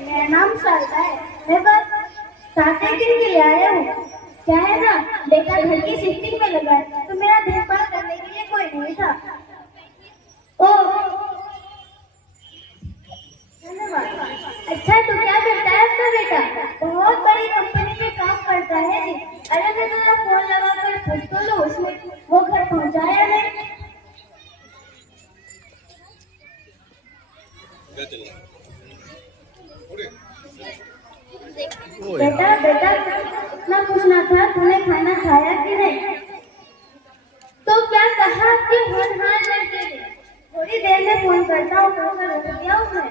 मेरा नाम शारदा है। मैं बस 7 दिन के लिए आया हूँ। क्या है ना, बेटा घर की शिफ्टिंग में लगा है, तो मेरा देखभाल करने के लिए कोई नहीं था। ओ धन्यवाद। अच्छा, तो क्या करता है आपका बेटा? बहुत बड़ी कंपनी में काम करता है जी। अरे मैं तो फोन लगाकर पूछ तो लो, उसमें वो घर पहुंचाया नहीं। बेटा बेटा इतना पूछना था, तूने खाना खाया कि नहीं? तो क्या कहा कि होनहार लड़के ने? थोड़ी देर में फोन करता हूँ, रोक दिया उसने।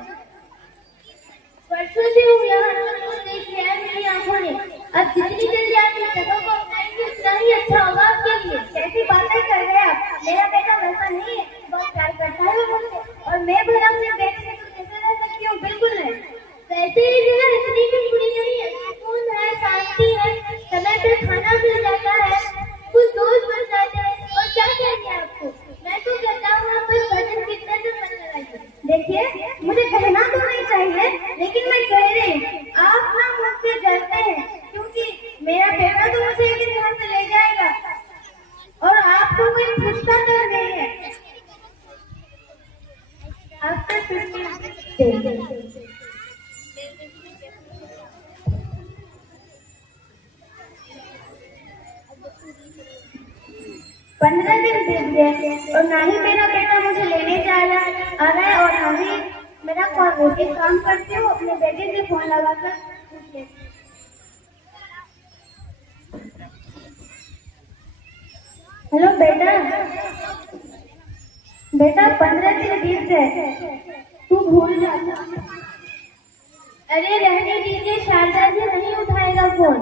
परसों से हूँ यहाँ, तो देख लिया है मेरी आंखों ने। अब जितनी जल्दी आप इस जगह को अपनाएंगे उतना ही अच्छा होगा आपके लिए। कैसी बातें कर रहे हैं आप? मेरा बेटा वैसा नहीं है, बहुत प्यार करता है वो मुझसे, और मैं भला अपने बेटे से तो कैसे रह सकती हूँ? बिल्कुल नहीं। वैसे ही जगह इतनी भी बुरी नहीं है, सुकून है, शांति है, समय पे खाना मिल जाता है, कुछ दोस्त बन जाते हैं, और क्या चाहिए आपको? मैं तो कहता हूँ आप बस भजन कीर्तन से मन लगाइए। देखिए, मुझे कहना तो नहीं चाहिए, लेकिन मैं कह रही हूँ, आप ना मुझसे डरते हैं, क्योंकि मेरा बेटा तो मुझे एक दिन घर से ले जाएगा, और आपको कोई पूछता तो नहीं है। आफ्टर 15 days 15 दिन बीत गए, और ना ही मेरा बेटा मुझे लेने आ रहा है, और ना ही मेरा कोऑर्डिनेटर काम करती हूँ अपने बेटे से फोन लगाकर पूछ लेती हूँ। हेलो बेटा, बेटा 15 दिन बीत गए, तू भूल जा। अरे रहने दीजिए, शारदा जी नहीं उठाएगा फोन।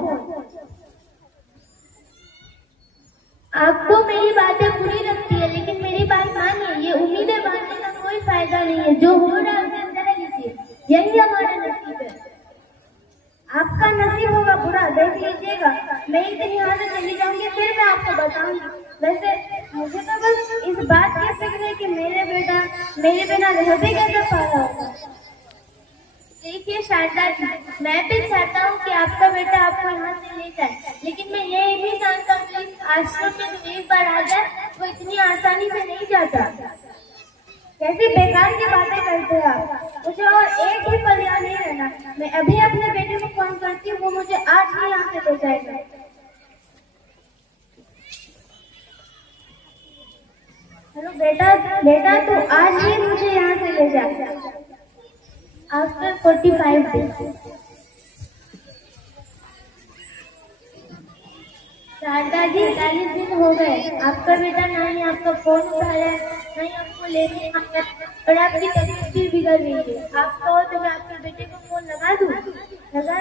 आपको मेरी बातें बुरी लगती है, लेकिन मेरी बात मानिए, ये उम्मीदें बांटने का कोई फायदा नहीं है। जो हो रहा है उसे सह लीजिए, यही हमारा नसीब है। आपका नसीब होगा बुरा, देख लीजिएगा। मैं एक दिन यहाँ से चली जाऊंगी, फिर मैं आपको बताऊंगी। वैसे मुझे तो बस इस बात की फिक्र है कि मेरे बिना रह भी कैसे पाला होगा। देखिए शारदा जी, मैं भी चाहता हूँ कि आपका बेटा आपको यहाँ से ले जाए, लेकिन मैं ये भी जानता हूँ कि इस आश्रम में जो एक बार आ जाए वो इतनी आसानी से नहीं जाता। कैसी बेकार की बातें करते हैं आप? मुझे और एक ही पल यहाँ नहीं रहना। मैं अभी अपने बेटे को फोन करती हूँ, वो मुझे आज ही यहाँ से ले जाएगा। हेलो बेटा, तो आज ही मुझे यहाँ से ले जा। आफ्टर 45 days शारदा जी, 40 दिन हो गए, आपका बेटा ना ही आपका फोन उठाया है, ना ही आपको लेने आया, और आपकी तबीयत भी बिगड़ रही है। आप कहो तो मैं आपके बेटे को फोन लगा दूं? लगा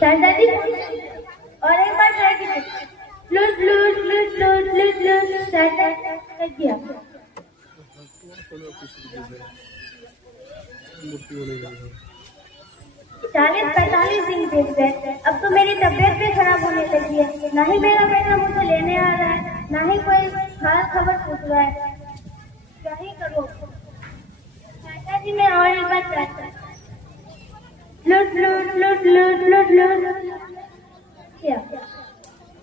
शारदा जी, और एक बार ट्राई कीजिए। शारदा कर दिया। 40-45 दिन बीत गए, अब तो मेरी तबीयत भी खराब होने लगी है। ना ही मेरा बेटा मुझे लेने आ रहा है, ना ही कोई हाल खबर पूछ रहा है। क्या ही करूँ? शारदा जी, मैं और एक बार ट्राई करती हूँ।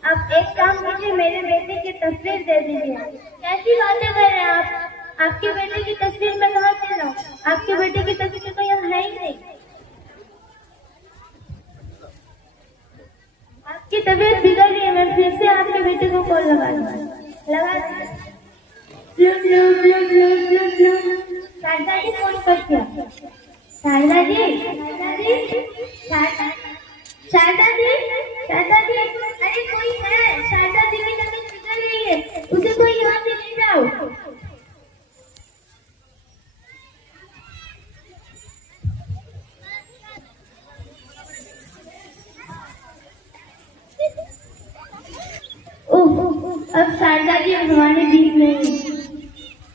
आप एक काम कीजिए, मेरे बेटे की तस्वीर दे दीजिए। कैसी बातें कर रहे हैं आप? आपके बेटे की तस्वीर मैं कहाँ से लाऊं? आपके बेटे की तस्वीर तो यहाँ है ही नहीं। आपकी तबीयत बिगड़ रही है, मैं फिर से आपके बेटे को कॉल लगा शारदा जी फोन कर दिया। शारदा जी, अरे कोई है? शारदा जी की तबीयत बिगड़ रही है, उसे कोई यहाँ से ले जाओ। अब शारदा जी हमारे बीच नहीं।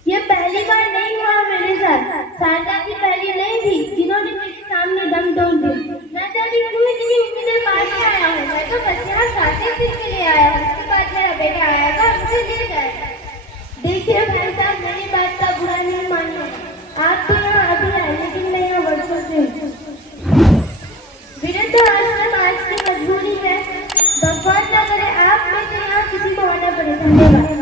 ये पहली बार नहीं हुआ मेरे साथ। शारदा जी पहली नहीं थी जिन्होंने मेरे सामने दम तोड़ दिया। मैं तो अभी पूरी उम्मीदें बांट के आया हूँ। मैं तो बच्चा में ले गए। देखिए भाई साहब, मेरी बात का बुरा नहीं मानिए। आप तो यहाँ अभी आए, लेकिन मैं यहाँ वर्षों से हूँ। वृद्ध आश्रम आज की मजबूरी है। भगवान न करे आप में से यहाँ किसी को आना पड़े। धन्यवाद।